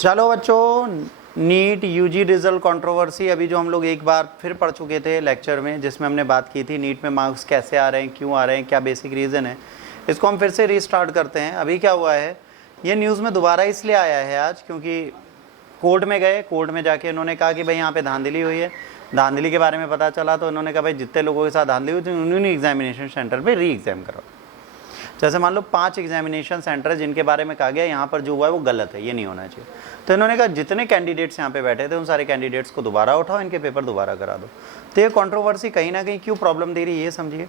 चलो बच्चों, NEET UG result controversy अभी जो हम लोग एक बार फिर पढ़ चुके थे लेक्चर में, जिसमें हमने बात की थी नीट में मार्क्स कैसे आ रहे हैं, क्यों आ रहे हैं, क्या बेसिक रीज़न है। इसको हम फिर से रीस्टार्ट करते हैं। अभी क्या हुआ है, ये न्यूज़ में दोबारा इसलिए आया है आज क्योंकि कोर्ट में गए, कोर्ट में जाके इन्होंने कहा कि भाई यहाँ पे धांधली हुई है। धांधली के बारे में पता चला तो इन्होंने कहा भाई जितने लोगों के साथ धांधली हुई थी उन्होंने एग्जामिनेशन सेंटर पर री एग्ज़ाम करो। जैसे मान लो 5 एग्जामिनेशन सेंटर जिनके बारे में कहा गया यहाँ पर जो हुआ है वो गलत है, ये नहीं होना चाहिए। तो इन्होंने कहा जितने कैंडिडेट्स यहाँ पे बैठे थे उन सारे कैंडिडेट्स को दोबारा उठाओ, इनके पेपर दोबारा करा दो। तो ये कंट्रोवर्सी कहीं ना कहीं क्यों प्रॉब्लम दे रही है ये समझिए।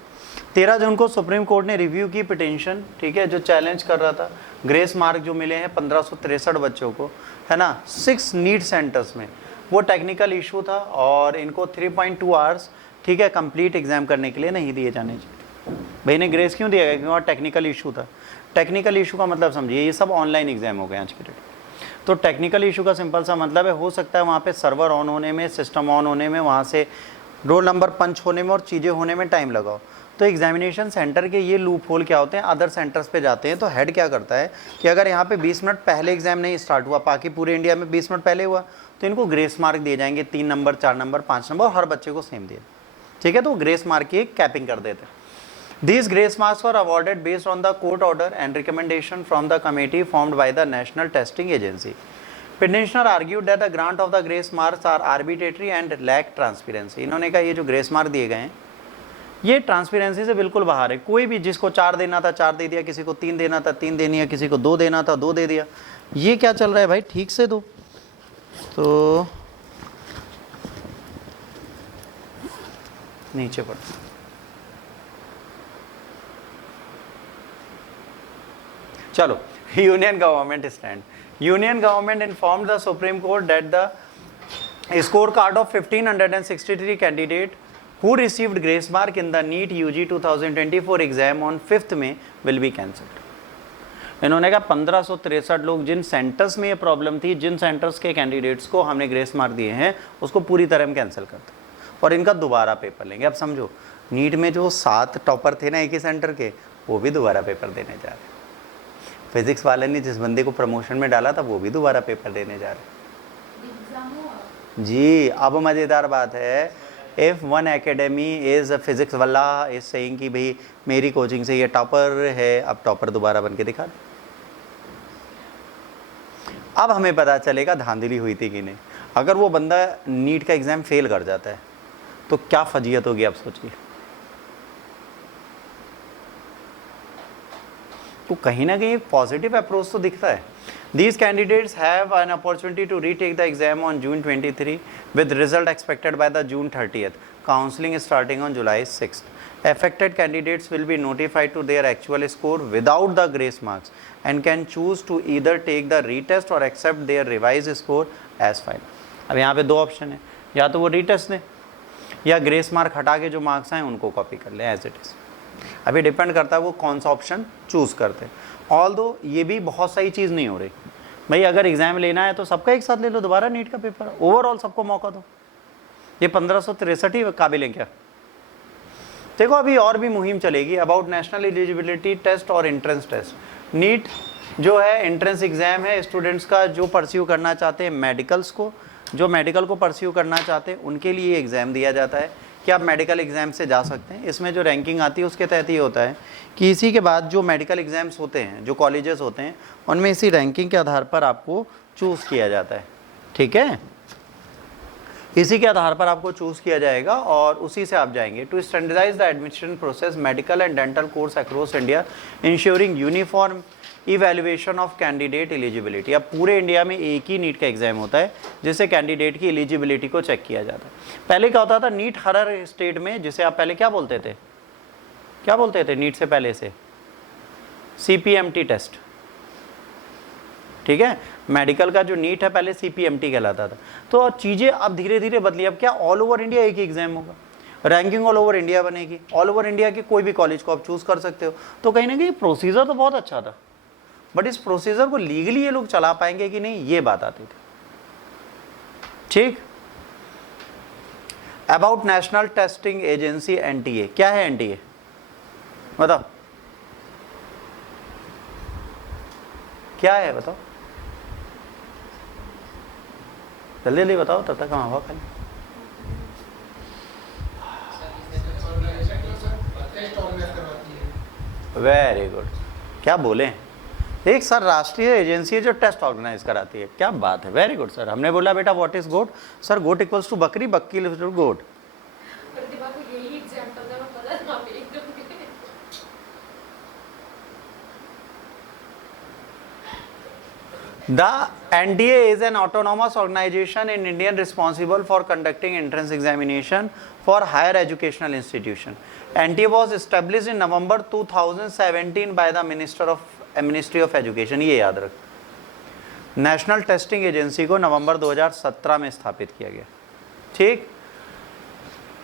13 जून को सुप्रीम कोर्ट ने रिव्यू की पिटिशन, ठीक है, जो चैलेंज कर रहा था ग्रेस मार्क जो मिले हैं 1563 बच्चों को, है ना, 6 नीट सेंटर्स में, वो टेक्निकल इशू था और इनको 3.2 आवर्स, ठीक है, कंप्लीट एग्जाम करने के लिए नहीं दिए जाने चाहिए। भाई ने ग्रेस क्यों दिया गया, क्योंकि टेक्निकल इशू था। टेक्निकल इशू का मतलब समझिए, ये सब ऑनलाइन एग्जाम हो गए आज के डेट। तो टेक्निकल इशू का सिंपल सा मतलब है, हो सकता है वहाँ पे सर्वर ऑन होने में, सिस्टम ऑन होने में, वहाँ से रोल नंबर पंच होने में और चीज़ें होने में टाइम लगाओ। तो एग्जामिनेशन सेंटर के ये लूप होल क्या होते हैं, अदर सेंटर्स पे जाते हैं। तो हेड क्या करता है कि अगर यहाँ पे 20 मिनट पहले एग्जाम नहीं स्टार्ट हुआ, बाकी पूरे इंडिया में 20 मिनट पहले हुआ, तो इनको ग्रेस मार्क दिए जाएंगे, 3 नंबर, 4 नंबर, 5 नंबर, और हर बच्चे को सेम दिए, ठीक है। तो ग्रेस मार्क की कैपिंग कर देते हैं। These grace marks were awarded based on the court order and recommendation from the committee formed by the National Testing Agency. Petitioner argued that the grant of the grace marks are arbitrary and lack transparency. इन्होंने कहा ये जो grace mark दिए गए हैं ये transparency से बिल्कुल बाहर है। कोई भी जिसको 4 देना था 4 दे दिया, किसी को 3 देना था 3 दे दिया, किसी को 2 देना था 2 दे दिया। ये क्या चल रहा है भाई, ठीक से दो। तो नीचे पढ़ो। चलो, union government stand. Union government informed the supreme court that the score card of 1563 candidate who received grace mark in the NEET UG 2024 exam on 5th में विल बी कैंसल्ड। इन्होंने कहा 1563 लोग जिन सेंटर्स में ये प्रॉब्लम थी, जिन centres के candidates को हमने ग्रेस मार्क दिए हैं उसको पूरी तरह हम कैंसिल करते और इनका दोबारा पेपर लेंगे। अब समझो, नीट में जो 7 टॉपर थे ना एक ही सेंटर के, वो भी दोबारा पेपर देने जा रहे। फिजिक्स वाले ने जिस बंदे को प्रमोशन में डाला था वो भी दोबारा पेपर देने जा रहे जी। अब मज़ेदार बात है, if one academy is physics वाला इज सेइंग कि भाई मेरी कोचिंग से ये टॉपर है, अब टॉपर दोबारा बन के दिखा दे। अब हमें पता चलेगा धांधली हुई थी कि नहीं। अगर वो बंदा नीट का एग्ज़ाम फेल कर जाता है तो क्या फजीयत होगी, आप सोचिए। तो कहीं ना कहीं पॉजिटिव अप्रोच तो दिखता है। These candidates have an opportunity to retake the exam on June 23 with result expected by the June 30th. Counseling is starting on July 6th. Affected candidates will be notified to their actual score without the grace marks and can choose to either take the retest or accept their revised score as final. अब यहाँ पे 2 option है, या तो वो retest दें या grace mark हटा के जो मार्क्स हैं उनको कॉपी कर लें एज इट इज़। अभी डिपेंड करता है वो कौन सा ऑप्शन चूज़ करते हैं। ऑल्दो ये भी बहुत सही चीज़ नहीं हो रही भाई, अगर एग्जाम लेना है तो सबका एक साथ ले लो दोबारा नीट का पेपर, ओवरऑल सबको मौका दो। ये 1563 ही काबिल है क्या? देखो अभी और भी मुहिम चलेगी अबाउट नेशनल एलिजिबिलिटी टेस्ट और एंट्रेंस टेस्ट। नीट जो है एंट्रेंस एग्जाम है स्टूडेंट्स का जो परस्यू करना चाहते हैं मेडिकल्स को, जो मेडिकल को परस्यू करना चाहते हैं उनके लिए एग्ज़ाम दिया जाता है कि आप मेडिकल एग्ज़ाम से जा सकते हैं। इसमें जो रैंकिंग आती है उसके तहत ये होता है कि इसी के बाद जो मेडिकल एग्ज़ाम्स होते हैं, जो कॉलेजेस होते हैं, उनमें इसी रैंकिंग के आधार पर आपको चूज़ किया जाता है, ठीक है। इसी के आधार पर आपको चूज़ किया जाएगा और उसी से आप जाएंगे। To standardise the admission process medical and dental course across India ensuring uniform evaluation of candidate eligibility. अब पूरे इंडिया में एक ही नीट का एग्जाम होता है जिससे कैंडिडेट की एलिजिबिलिटी को चेक किया जाता है। पहले क्या होता था, नीट हर स्टेट में, जिसे आप पहले क्या बोलते थे, क्या बोलते थे नीट से पहले से, CPMT टेस्ट, ठीक है। मेडिकल का जो नीट है पहले CPMT कहलाता था। तो चीज़ें अब धीरे धीरे बदली। अब क्या ऑल ओवर इंडिया एक ही एग्जाम होगा, रैंकिंग ऑल ओवर इंडिया बनेगी, ऑल ओवर इंडिया के कोई भी कॉलेज को आप चूज़ कर सकते हो। तो कहीं ना कहीं प्रोसीजर तो बहुत अच्छा था, बट इस प्रोसीजर को लीगली ये लोग चला पाएंगे कि नहीं, ये बात आती थी, ठीक। About national testing agency NTA, क्या है NTA बताओ, क्या है बताओ। जल्दी जल्दी बताओ, तब तक हम हवा खाली। वेरी गुड, क्या बोले। एक सर राष्ट्रीय एजेंसी है जो टेस्ट ऑर्गेनाइज कराती है, क्या बात है, वेरी गुड सर। हमने बोला बेटा what is goat, sir goat equals to बकरी, बकरी equals to goat. The NTA is an autonomous organization in India responsible for conducting entrance examination for higher educational institution. NTA was established in November 2017 by the Ministry of Education. ये याद रख, national testing agency को नवंबर 2017 में स्थापित किया गया। ठीक,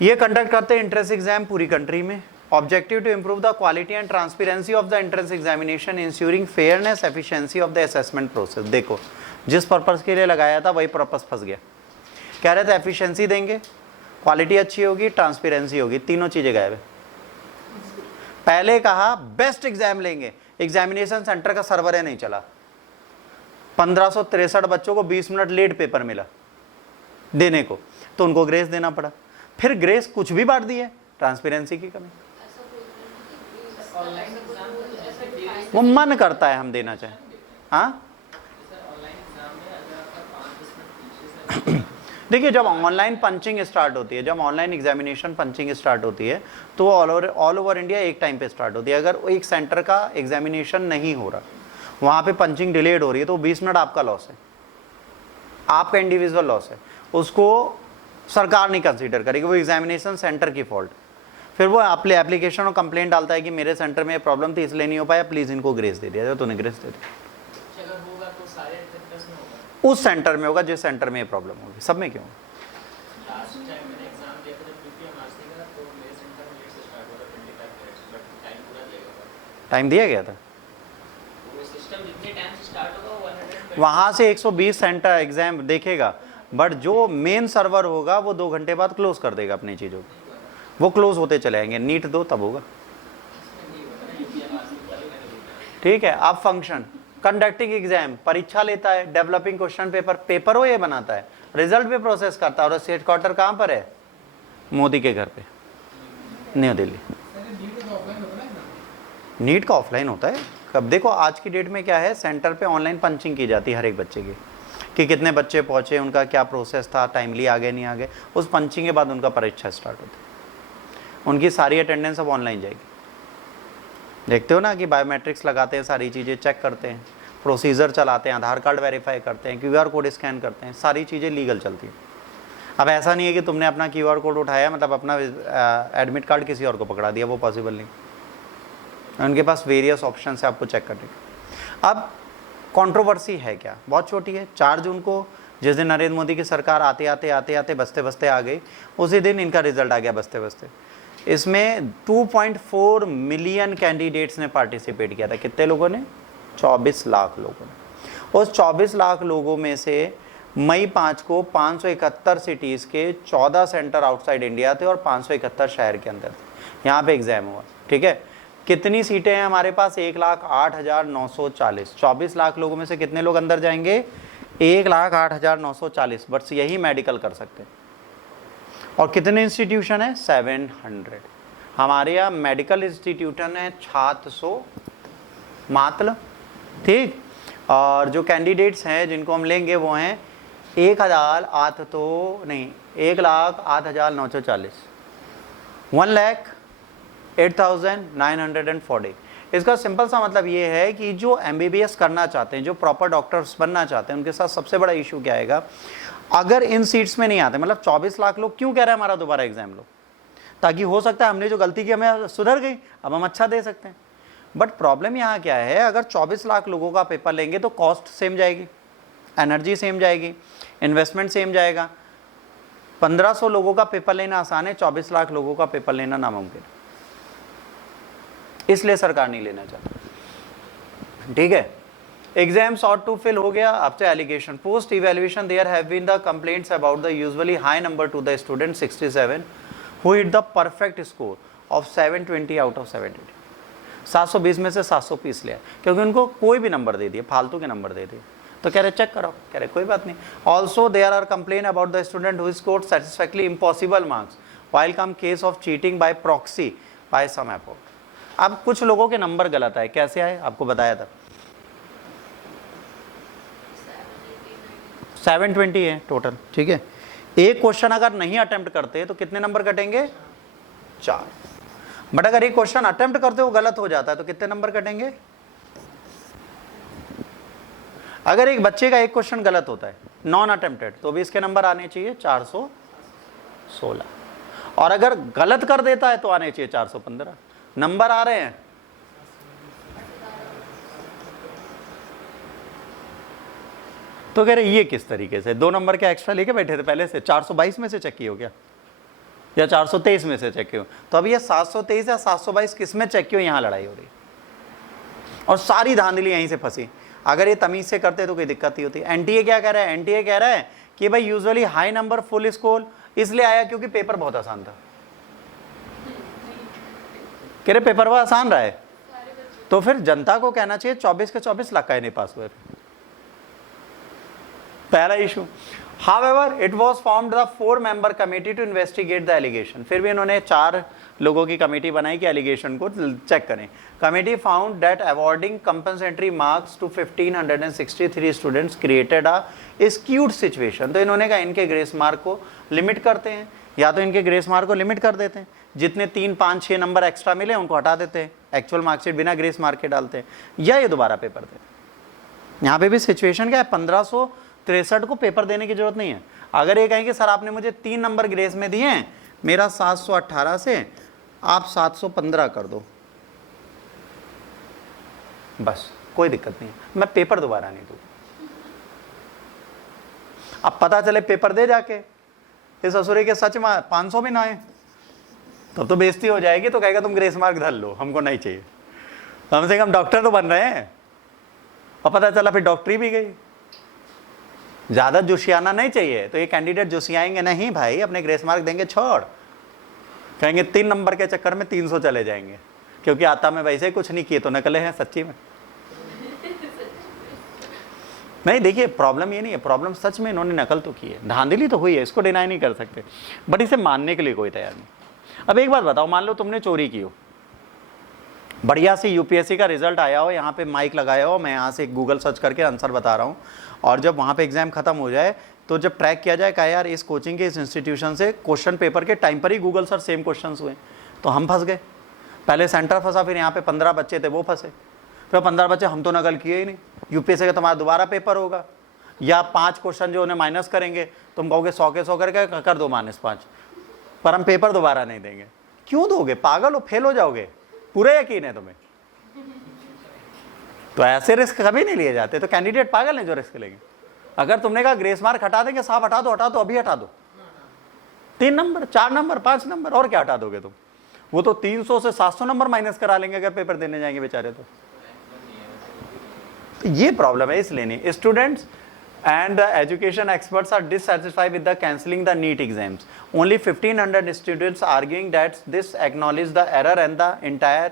ये कंडक्ट करते हैं एंट्रेंस एग्जाम पूरी कंट्री में। Objective to improve the quality and transparency of the entrance examination, ensuring fairness efficiency of the assessment process. देखो, जिस पर्पस के लिए लगाया था वही पर्पस फंस गया। कह रहे थे एफिशिएंसी देंगे, क्वालिटी अच्छी होगी, ट्रांसपेरेंसी होगी, तीनों चीजें गायब है। पहले कहा बेस्ट एग्जाम लेंगे, एग्जामिनेशन सेंटर का सर्वर है नहीं चला, 1563 बच्चों को 20 मिनट लेट पेपर मिला देने को, तो उनको ग्रेस देना पड़ा। फिर ग्रेस कुछ भी बांट दी है, ट्रांसपेरेंसी की कमी। वो मन करता है हम देना चाहें। हाँ देखिए, जब ऑनलाइन पंचिंग स्टार्ट होती है, जब ऑनलाइन एग्जामिनेशन पंचिंग स्टार्ट होती है, तो ऑल ओवर इंडिया एक टाइम पे स्टार्ट होती है। अगर एक सेंटर का एग्जामिनेशन नहीं हो रहा, वहाँ पे पंचिंग डिलेड हो रही है, तो 20 मिनट आपका लॉस है, आपका इंडिविजुअल लॉस है, उसको सरकार नहीं कंसीडर करेगी, वो एग्जामिनेशन सेंटर की फॉल्ट। फिर वो अपने एप्लीकेशन और कंप्लेंट डालता है कि मेरे सेंटर में प्रॉब्लम थी इसलिए नहीं हो पाया, प्लीज़ इनको ग्रेस दे दिया जाए, तो उन्हें ग्रेस दे दिया। उस सेंटर में होगा जिस सेंटर में ये प्रॉब्लम होगी, सब में क्यों? टाइम दिया गया था, वहाँ से 120 सेंटर एग्जाम देखेगा, बट जो मेन सर्वर होगा वो 2 घंटे बाद क्लोज कर देगा अपनी चीज़ों को, वो क्लोज होते चले आएंगे। नीट दो तब होगा। ठीक है, अब फंक्शन कंडक्टिंग एग्जाम, परीक्षा लेता है, डेवलपिंग क्वेश्चन पेपर, पेपर हो ये बनाता है, रिजल्ट भी प्रोसेस करता है, और स्टेट क्वार्टर कहाँ पर है? मोदी के घर पे, न्यू दिल्ली। नीट का ऑफलाइन होता है कब? देखो आज की डेट में क्या है, सेंटर पे ऑनलाइन पंचिंग की जाती है हर एक बच्चे की, कि कितने बच्चे पहुंचे, उनका क्या प्रोसेस था, टाइमली आ गए नहीं आ गए, उस पंचिंग के बाद उनका परीक्षा स्टार्ट होती है। उनकी सारी अटेंडेंस अब ऑनलाइन जाएगी। देखते हो ना कि बायोमेट्रिक्स लगाते हैं, सारी चीज़ें चेक करते हैं, प्रोसीजर चलाते हैं, आधार कार्ड वेरीफाई करते हैं, QR कोड स्कैन करते हैं, सारी चीज़ें लीगल चलती हैं। अब ऐसा नहीं है कि तुमने अपना QR कोड उठाया, मतलब अपना एडमिट कार्ड किसी और को पकड़ा दिया, वो पॉसिबल नहीं। उनके पास वेरियस ऑप्शन है आपको चेक करने का। अब कंट्रोवर्सी है क्या? बहुत छोटी है। 4 जून को जिस दिन नरेंद्र मोदी की सरकार आते आते बसते बसते आ गई, उसी दिन इनका रिजल्ट आ गया बसते बसते। इसमें 2.4 मिलियन कैंडिडेट्स ने पार्टिसिपेट किया था। कितने लोगों ने? 24 लाख लोगों ने। उस 24 लाख लोगों में से मई 5 को 571 सिटीज़ के 14 सेंटर आउटसाइड इंडिया थे और 571 शहर के अंदर थे। यहाँ पे एग्ज़ाम हुआ। ठीक है, कितनी सीटें हैं हमारे पास? 1,08,940। 24 लाख लोगों में से कितने लोग अंदर जाएंगे? 1,08,940। बस यही मेडिकल कर सकते हैं। और कितने इंस्टीट्यूशन है? 700। हमारे यहाँ मेडिकल इंस्टीट्यूशन है 700 मात्र। ठीक, और जो कैंडिडेट्स हैं जिनको हम लेंगे वो हैं 1,08,940, 1,08,940। इसका सिंपल सा मतलब ये है कि जो MBBS करना चाहते हैं, जो प्रॉपर डॉक्टर्स बनना चाहते हैं, उनके साथ सबसे बड़ा इशू क्या आएगा? अगर इन सीट्स में नहीं आते, मतलब 24 लाख लोग क्यों कह रहे हैं हमारा दोबारा एग्जाम लो, ताकि हो सकता है हमने जो गलती की हमें सुधर गई, अब हम अच्छा दे सकते हैं। बट प्रॉब्लम यहाँ क्या है, अगर 24 लाख लोगों का पेपर लेंगे तो कॉस्ट सेम जाएगी, एनर्जी सेम जाएगी, इन्वेस्टमेंट सेम जाएगा। 1500 लोगों का पेपर लेना आसान है, 24 लाख लोगों का पेपर लेना नामुमकिन, इसलिए सरकार नहीं लेना चाहती। ठीक है, एग्जाम सॉर्ट टू फिल हो गया। अब से allegation post evaluation there have been the complaints about the usually high number to the student 67 who hit the perfect score of 720 out of 780। 720 में से 720 लिया, क्योंकि उनको कोई भी नंबर दे दिए, फालतू के नंबर दे दिए। तो तो कह रहे चेक करो, कह रहे कोई बात नहीं। Also there are complain about the student who scored satisfactorily impossible marks while come case of cheating by proxy by some effort. अब कुछ लोगों के नंबर गलत आए, कैसे आए आपको बताया था, 720 है टोटल, ठीक है। एक क्वेश्चन अगर नहीं अटेम्प्ट करते तो कितने नंबर कटेंगे, 4। बट अगर एक क्वेश्चन अटेम्प्ट करते हो गलत हो जाता है तो कितने नंबर कटेंगे। अगर एक बच्चे का एक क्वेश्चन गलत होता है नॉन अटेम्प्टेड तो भी इसके नंबर आने चाहिए 416, और अगर गलत कर देता है तो आने चाहिए 415। नंबर आ रहे हैं, तो कह रहे ये किस तरीके से 2 नंबर के एक्स्ट्रा लेके बैठे थे पहले से, 422 में से चेक किए हो क्या, या 423 में से चेक किए हो। तो अब ये 723 या 722 किस में चेक किए हो, यहाँ लड़ाई हो रही और सारी धांधली यहीं से फंसी। अगर ये तमीज से करते तो कोई दिक्कत ही होती। एनटीए क्या कह रहा है, एनटीए कह रहा है कि भाई usually high number full score इसलिए आया क्योंकि पेपर बहुत आसान था। कह रहे पेपर वो आसान रहा है, तो फिर जनता को कहना चाहिए 24 के 24 लाख का नहीं पास हुए। पहला issue. However, it was formed the 4-member committee to investigate the allegation। फिर भी इन्होंने 4 लोगों की कमेटी बनाई कि एलिगेशन को चेक करें। Committee found that awarding compensatory marks to 1563 students created a skewed situation. तो इन्होंने कहा इनके ग्रेस मार्क को लिमिट करते हैं, या तो इनके ग्रेस मार्क को लिमिट कर देते हैं, जितने 3, 5, 6 नंबर एक्स्ट्रा मिले उनको हटा देते हैं, एक्चुअल मार्कशीट बिना ग्रेस मार्क के डालते हैं, या ये दोबारा पेपर देते हैं। यहाँ पे भी सिचुएशन क्या है, 1563 को पेपर देने की जरूरत नहीं है। अगर ये कहें कि सर आपने मुझे 3 नंबर ग्रेस में दिए हैं, मेरा 718 से आप 715 कर दो, बस कोई दिक्कत नहीं है, मैं पेपर दोबारा नहीं दूँ। अब पता चले पेपर दे जाके इस ससुरे के सच में 500 भी ना आए, तब तो बेइज्जती हो जाएगी। तो कहेगा तुम ग्रेस मार्क धर लो, हमको नहीं चाहिए, कम से कम डॉक्टर तो बन रहे हैं। और पता चला फिर डॉक्टरी भी गई। ज्यादा जोशियाना नहीं चाहिए, तो ये कैंडिडेट जोशियाएंगे नहीं भाई, अपने ग्रेस मार्क देंगे छोड़, कहेंगे 3 नंबर के चक्कर में 300 चले जाएंगे, क्योंकि आता में वैसे ही कुछ नहीं किए तो नकले हैं सच्ची में। नहीं देखिए प्रॉब्लम ये नहीं है, प्रॉब्लम सच में इन्होंने नकल तो की है, धांधली तो हुई है, इसको डिनाई नहीं कर सकते, बट इसे मानने के लिए कोई तैयार नहीं। अब एक बात बताओ, मान लो तुमने चोरी की हो, बढ़िया से यूपीएससी का रिजल्ट आया हो, यहाँ पे माइक लगाया हो, मैं यहाँ से गूगल सर्च करके आंसर बता रहा हूँ, और जब वहाँ पे एग्जाम खत्म हो जाए तो जब ट्रैक किया जाए, कहा यार इस कोचिंग के इस इंस्टीट्यूशन से क्वेश्चन पेपर के टाइम पर ही गूगल सर सेम क्वेश्चन हुए, तो हम फंस गए। पहले सेंटर फंसा, फिर यहाँ पे 15 बच्चे थे वो फंसे, फिर 15 बच्चे हम तो नकल किए ही नहीं, यूपीएससी का तुम्हारा दोबारा पेपर होगा, या 5 क्वेश्चन जो उन्हें माइनस करेंगे, तुम कहोगे 100 के 100 करके कर दो -5, पर हम पेपर दोबारा नहीं देंगे। क्यों दोगे, पागल हो, फेल हो जाओगे, पूरा यकीन है तुम्हें। तो ऐसे रिस्क कभी नहीं लिए जाते, तो कैंडिडेट पागल हैं जो रिस्क लेंगे। अगर तुमने कहा ग्रेस मार्क हटा देंगे, साहब हटा दो, अभी हटा दो, 3 नंबर 4 नंबर 5 नंबर और क्या हटा दोगे तुम, वो तो 300 से 700 नंबर माइनस करा लेंगे अगर पेपर देने जाएंगे बेचारे। तो ये प्रॉब्लम है, इसलिए नहीं। Students and the education experts are dissatisfied with the cancelling the NEET exams. Only 1500 students arguing that this acknowledge the error and the entire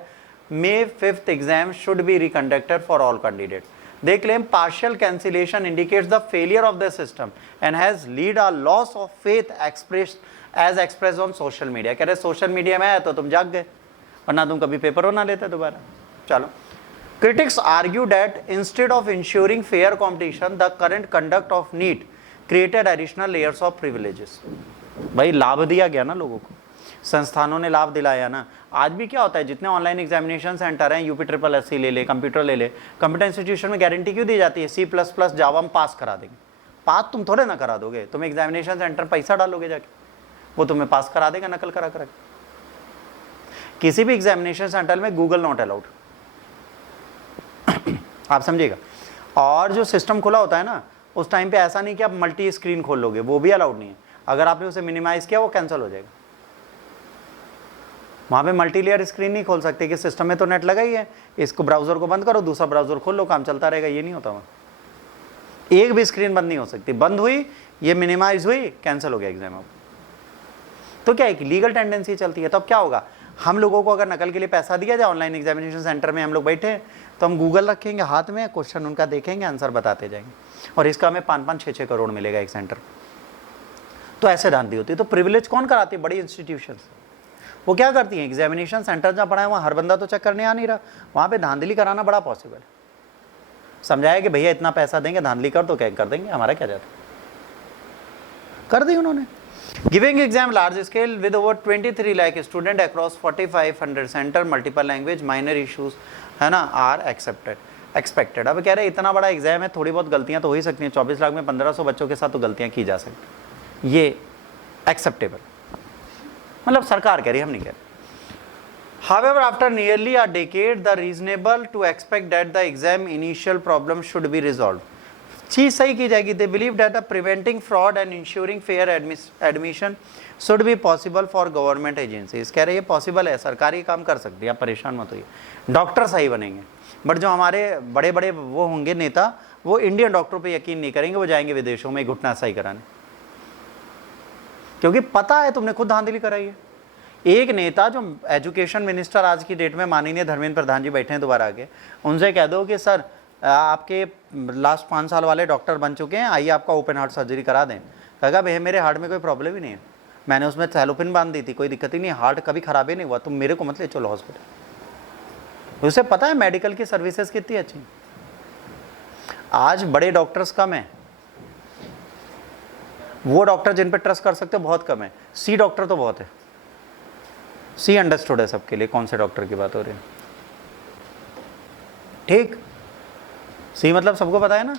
May 5th exam should be reconducted for all candidates. They claim partial cancellation indicates the failure of the system and has led a loss of faith expressed on social media. कह रहे social media में आया तो तुम जाग गए, वरना तुम कभी पेपर ना लेते दोबारा। चलो, critics argue that instead of ensuring fair competition, the current conduct of NEET created additional layers of privileges. भाई लाभ दिया गया ना लोगों को, संस्थानों ने लाभ दिलाया ना। आज भी क्या होता है, जितने ऑनलाइन एग्जामिनेशन सेंटर हैं, UPSSC ले ले, कंप्यूटर ले ले, कंप्यूटर इंस्टीट्यूशन में गारंटी क्यों दी जाती है, C++ जावा में पास करा देंगे। पास तुम थोड़े ना करा दोगे, तुम एग्जामिनेशन सेंटर पैसा डालोगे जाके, वो तुम्हें पास करा देगा नकल करा करा। किसी भी एग्जामिनेशन सेंटर में गूगल नॉट अलाउड, आप समझिएगा। और जो सिस्टम खुला होता है ना, उस टाइम पे ऐसा नहीं कि आप मल्टी स्क्रीन खोल लोगे, वो भी अलाउड नहीं है। अगर आपने उसे मिनिमाइज किया वो कैंसिल हो जाएगा। वहाँ पे मल्टी लेयर स्क्रीन नहीं खोल सकते कि सिस्टम में तो नेट लगा ही है, इसको ब्राउजर को बंद करो, दूसरा ब्राउजर खोल लो, काम चलता रहेगा, ये नहीं होता वहाँ। एक भी स्क्रीन बंद नहीं हो सकती, बंद हुई, ये मिनिमाइज हुई, कैंसिल हो गया एग्जाम। अब तो क्या एक लीगल टेंडेंसी चलती है। तो अब क्या होगा, हम लोगों को अगर नकल के लिए पैसा दिया जाए, ऑनलाइन एग्जामिनेशन सेंटर में हम लोग बैठे हैं, तो हम गूगल रखेंगे हाथ में, क्वेश्चन उनका देखेंगे, आंसर बताते जाएंगे, और इसका हमें 5-5, 6-6 करोड़ मिलेगा एक सेंटर। तो ऐसे धांधली होती है। तो प्रिविलेज कौन कराती है? बड़ी इंस्टीट्यूशंस। वो क्या करती हैं? एग्जामिनेशन सेंटर जहाँ पढ़ा है वहाँ हर बंदा तो चेक करने आ नहीं रहा, वहाँ पे धांधली कराना बड़ा पॉसिबल है। समझाया कि भैया इतना पैसा देंगे, धांधली कर तो क्या कर देंगे, हमारा क्या जाता, कर दी उन्होंने। Giving exam large scale with over 23 lakh student across 4500 centre, multiple language, minor issues, है ना, आर एक्सपेक्टेड। अब कह रहे हैं इतना बड़ा एग्जाम है, थोड़ी बहुत गलतियां तो हो ही सकती हैं, 24 लाख में 1500 बच्चों के साथ तो गलतियां की जा सकती, ये एक्सेप्टेबल, मतलब सरकार कह रही, हम नहीं कह रहे। However, after nearly a decade, the reasonable to expect that the exam initial problem should be resolved. चीज सही की जाएगी। They believe that the preventing fraud and ensuring fair admission should be possible for government agencies. कह रहे ये possible है, सरकारी काम कर सकती है, आप परेशान मत होइए, डॉक्टर सही बनेंगे। बट जो हमारे बड़े बड़े वो होंगे नेता, वो इंडियन डॉक्टरों पे यकीन नहीं करेंगे, वो जाएंगे विदेशों में घुटना सही कराने, क्योंकि पता है तुमने खुद धांधली कराई है। एक नेता जो एजुकेशन मिनिस्टर आज की डेट में माननीय धर्मेंद्र प्रधान जी बैठे हैं दोबारा आगे, उनसे कह दो कि सर आपके लास्ट 5 साल वाले डॉक्टर बन चुके हैं, आइए आपका ओपन हार्ट सर्जरी करा दें। कहेगा भैया मेरे हार्ट में कोई प्रॉब्लम ही नहीं है, मैंने उसमें सेलोपिन बांध दी थी, कोई दिक्कत ही नहीं, हार्ट कभी खराब ही नहीं हुआ, तुम मेरे को मत ले चलो हॉस्पिटल। उसे पता है मेडिकल की सर्विसेज कितनी अच्छी। आज बड़े डॉक्टर्स कम हैं, वो डॉक्टर जिन पर ट्रस्ट कर सकते हो बहुत कम है, सी डॉक्टर तो बहुत है। सी अंडरस्टूड है सबके लिए, कौन से डॉक्टर की बात हो रही है, ठीक, सी मतलब सबको पता है ना।